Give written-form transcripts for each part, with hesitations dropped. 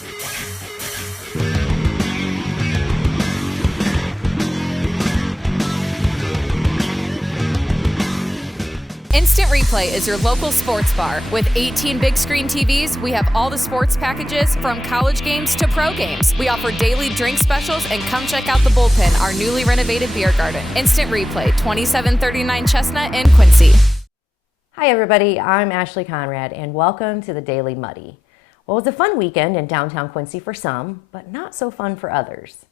Instant Replay is your local sports bar. With 18 big screen TVs, we have all the sports packages from college games to pro games. We offer daily drink specials, and come check out the Bullpen, our newly renovated beer garden. Instant Replay, 2739 Chestnut in Quincy. Hi everybody, I'm Ashley Conrad, and welcome to the Daily Muddy. Well, it was a fun weekend in downtown Quincy for some, but not so fun for others.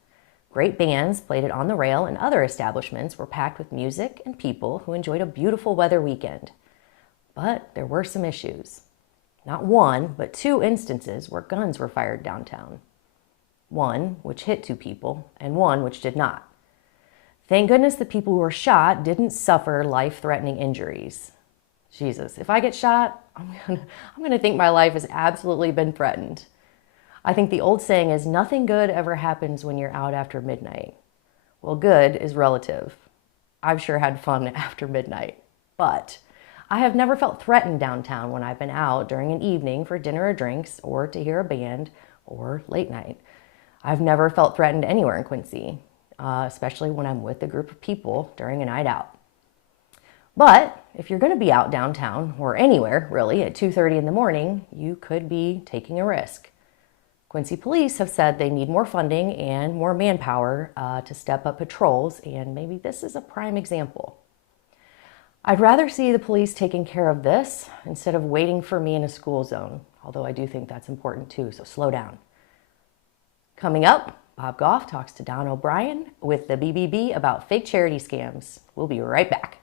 Great bands played it On the Rail, and other establishments were packed with music and people who enjoyed a beautiful weather weekend. But there were some issues. Not one, but two instances where guns were fired downtown. One which hit two people, and one which did not. Thank goodness the people who were shot didn't suffer life-threatening injuries. Jesus, if I get shot, I'm gonna think my life has absolutely been threatened. I think the old saying is, nothing good ever happens when you're out after midnight. Well, good is relative. I've sure had fun after midnight. But I have never felt threatened downtown when I've been out during an evening for dinner or drinks, or to hear a band, or late night. I've never felt threatened anywhere in Quincy, especially when I'm with a group of people during a night out. But if you're going to be out downtown, or anywhere really, at 2:30 in the morning, you could be taking a risk. Quincy police have said they need more funding and more manpower to step up patrols, and maybe this is a prime example. I'd rather see the police taking care of this instead of waiting for me in a school zone, although I do think that's important too, so slow down. Coming up, Bob Gough talks to Don O'Brien with the BBB about fake charity scams. We'll be right back.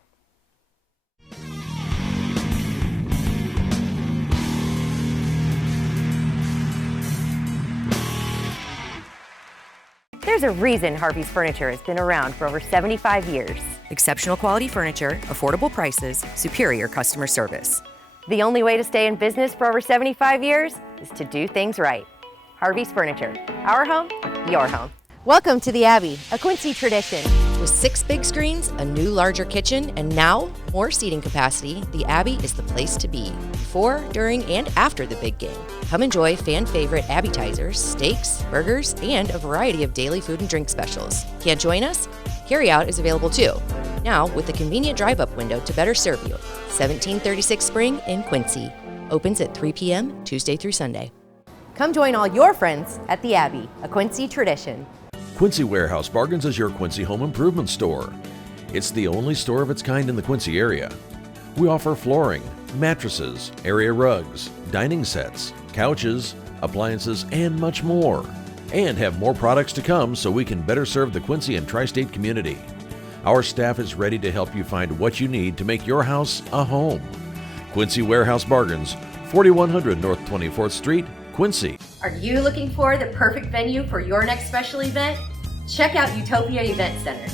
There's a reason Harvey's Furniture has been around for over 75 years. Exceptional quality furniture, affordable prices, superior customer service. The only way to stay in business for over 75 years is to do things right. Harvey's Furniture. Our home, your home. Welcome to the Abbey, a Quincy tradition. With 6 big screens, a new larger kitchen, and now more seating capacity, the Abbey is the place to be before, during, and after the big game. Come enjoy fan favorite appetizers, steaks, burgers, and a variety of daily food and drink specials. Can't join us? Carryout is available too. Now with a convenient drive-up window to better serve you. 1736 Spring in Quincy. Opens at 3 p.m. Tuesday through Sunday. Come join all your friends at the Abbey, a Quincy tradition. Quincy Warehouse Bargains is your Quincy home improvement store. It's the only store of its kind in the Quincy area. We offer flooring, mattresses, area rugs, dining sets, couches, appliances, and much more. And have more products to come so we can better serve the Quincy and tri-state community. Our staff is ready to help you find what you need to make your house a home. Quincy Warehouse Bargains, 4100 North 24th Street, Quincy. Are you looking for the perfect venue for your next special event? Check out Utopia Event Center.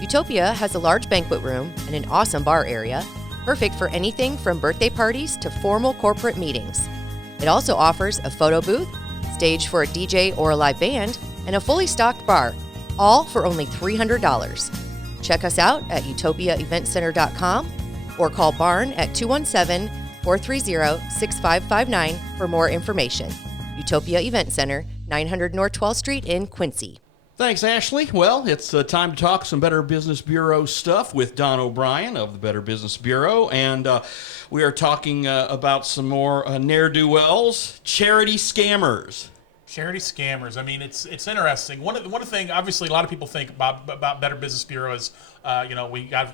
Utopia has a large banquet room and an awesome bar area, perfect for anything from birthday parties to formal corporate meetings. It also offers a photo booth, stage for a DJ or a live band, and a fully stocked bar, all for only $300. Check us out at utopiaeventcenter.com or call Barn at 217-430-6559 for more information. Utopia Event Center, 900 North 12th Street in Quincy. Thanks, Ashley. Well, it's time to talk some Better Business Bureau stuff with Don O'Brien of the Better Business Bureau, and we are talking about some more ne'er-do-wells, charity scammers. Charity scammers. I mean, it's interesting. One of the thing, obviously, a lot of people think about Better Business Bureau is, we help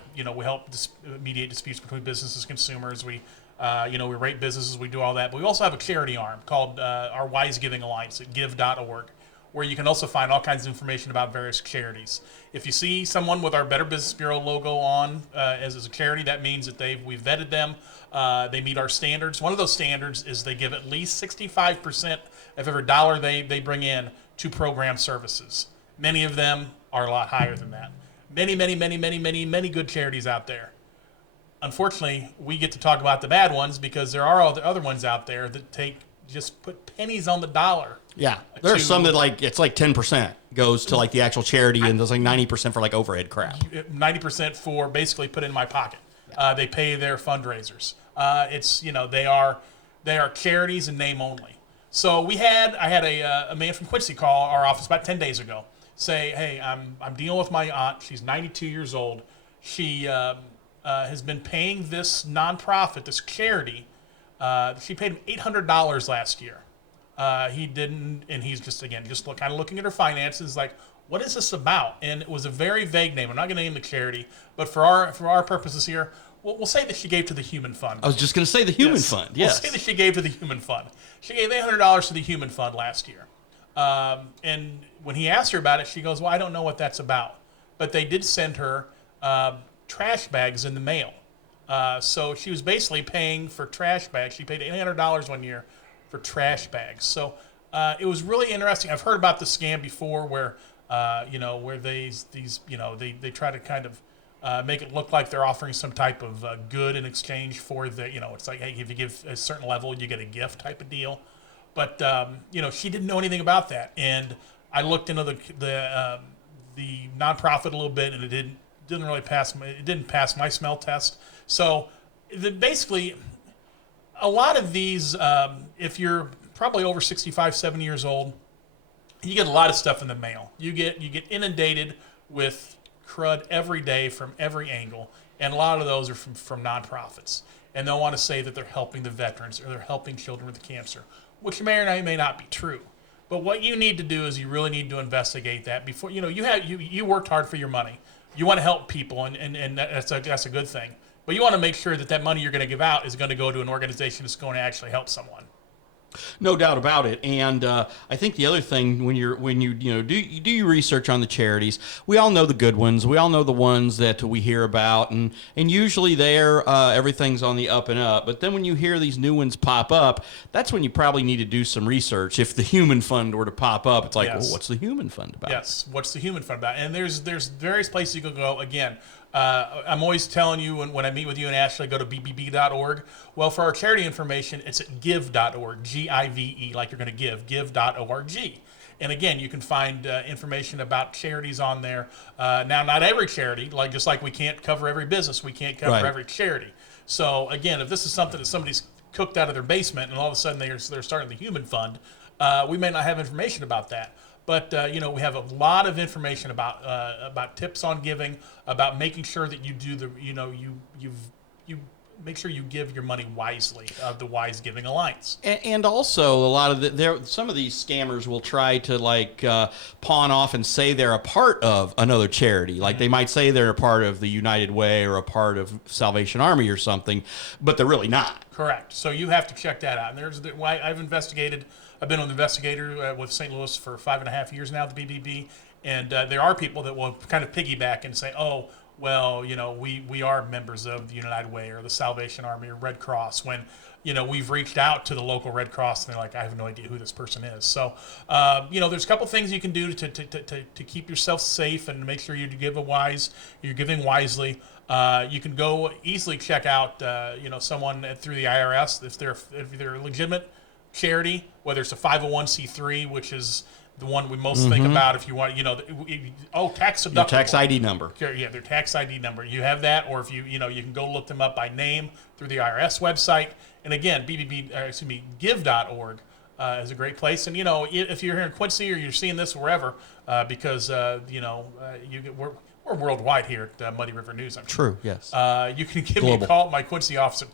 mediate disputes between businesses and consumers. We rate businesses. We do all that. But we also have a charity arm called our Wise Giving Alliance at give.org, where you can also find all kinds of information about various charities. If you see someone with our Better Business Bureau logo on as a charity, that means that we've vetted them. They meet our standards. One of those standards is they give at least 65% of every dollar they bring in to program services. Many of them are a lot higher than that. Many good charities out there. Unfortunately, we get to talk about the bad ones because there are other ones out there that just put pennies on the dollar. Yeah, there's some that it's like 10% goes to like the actual charity, and there's like 90% for like overhead crap. 90% for basically put in my pocket. They pay their fundraisers. They are charities in name only. So I had a man from Quincy call our office about 10 days ago, say, hey, I'm dealing with my aunt. She's 92 years old. She has been paying this nonprofit, this charity. She paid him $800 last year. He didn't, and he's just kind of looking at her finances, like, what is this about? And it was a very vague name. I'm not going to name the charity, but for our purposes here, we'll say that she gave to the Human Fund. I was just going to say the Human Fund. Yes. We'll say that she gave to the Human Fund. She gave $800 to the Human Fund last year. And when he asked her about it, she goes, well, I don't know what that's about. But they did send her trash bags in the mail. So she was basically paying for trash bags. She paid $800 one year for trash bags. So it was really interesting. I've heard about the scam before where where they try to kind of make it look like they're offering some type of good in exchange for it's like, hey, if you give a certain level, you get a gift type of deal. But she didn't know anything about that, and I looked into the nonprofit a little bit, and it didn't really pass. It didn't pass my smell test. So basically, a lot of these, if you're probably over 65, 70 years old, you get a lot of stuff in the mail. You get inundated with crud every day from every angle, and a lot of those are from nonprofits. And they'll want to say that they're helping the veterans or they're helping children with cancer, which may or may not be true. But what you need to do is you really need to investigate that before you worked hard for your money. You want to help people, and that's a good thing. But you want to make sure that money you're going to give out is going to go to an organization that's going to actually help someone. No doubt about it. And I think the other thing when you do your research on the charities, we all know the good ones. We all know the ones that we hear about, and usually everything's on the up and up. But then when you hear these new ones pop up, that's when you probably need to do some research. If the Human Fund were to pop up, it's like, yes. Well, what's the Human Fund about? Yes, what's the Human Fund about? And there's various places you can go. Again, I'm always telling you when I meet with you and Ashley, go to bbb.org. Well, for our charity information, it's at give.org, Give, like you're going to give.org. And again, you can find information about charities on there. Now, not every charity, just like we can't cover every business, we can't cover every charity. So again, if this is something that somebody's cooked out of their basement and all of a sudden they're starting the Human Fund, we may not have information about that. But we have a lot of information about tips on giving, about making sure that you do you make sure you give your money wisely. The Wise Giving Alliance, and also a lot of some of these scammers will try to pawn off and say they're a part of another charity. Like they might say they're a part of the United Way or a part of Salvation Army or something, but they're really not. Correct. So you have to check that out. And I've investigated. I've been an investigator with St. Louis for 5.5 years now, the BBB, and there are people that will kind of piggyback and say, oh, well, we are members of the United Way or the Salvation Army or Red Cross, when, we've reached out to the local Red Cross and they're like, I have no idea who this person is. So, there's a couple things you can do to keep yourself safe and make sure you're giving wisely. You can go easily check out, someone through the IRS if they're a legitimate charity, whether it's a 501c3, which is the one we most think about if you want, tax deductible. Your tax ID number. Yeah, their tax ID number. You have that, or if you can go look them up by name through the IRS website. And again, give.org is a great place. And, if you're here in Quincy or you're seeing this wherever, because, we're worldwide here at Muddy River News. True, yes. You can give me a call at my Quincy office at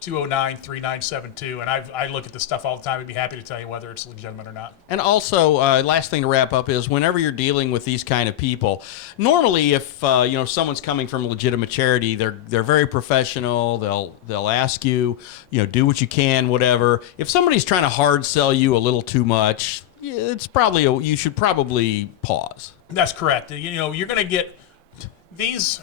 217-209-3972, and I look at this stuff all the time. I'd be happy to tell you whether it's legitimate or not. And also, last thing to wrap up is whenever you're dealing with these kind of people, normally if someone's coming from a legitimate charity, they're very professional. They'll ask you, do what you can, whatever. If somebody's trying to hard sell you a little too much, it's probably you should probably pause. That's correct. You're going to get these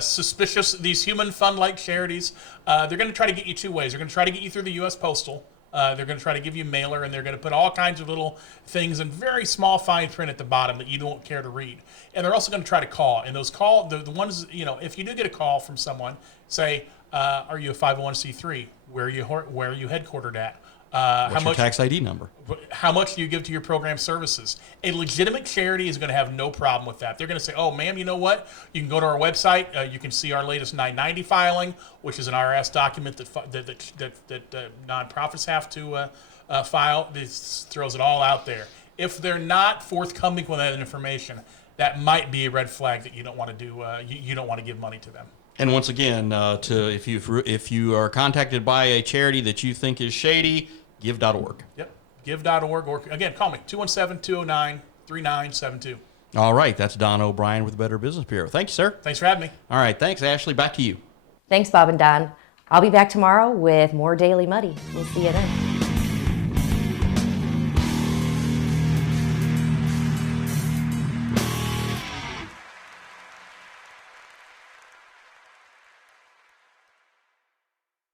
suspicious, these Human Fund-like charities. They're going to try to get you two ways. They're going to try to get you through the U.S. Postal. They're going to try to give you a mailer, and they're going to put all kinds of little things in very small fine print at the bottom that you don't care to read. And they're also going to try to call. And those the ones, if you do get a call from someone, say, are you a 501c3? Where are you headquartered at? What's your tax ID number? How much do you give to your program services? A legitimate charity is going to have no problem with that. They're going to say, oh, ma'am, you know what? You can go to our website. You can see our latest 990 filing, which is an IRS document that nonprofits have to file. This throws it all out there. If they're not forthcoming with that information, that might be a red flag that you don't want to do. You don't want to give money to them. And once again, if you are contacted by a charity that you think is shady, give.org. Yep, give.org. Or again, call me 217-209-3972. All right, that's Don O'Brien with the Better Business Bureau. Thank you, sir. Thanks for having me. All right, thanks, Ashley. Back to you. Thanks, Bob and Don. I'll be back tomorrow with more Daily Muddy. We'll see you then.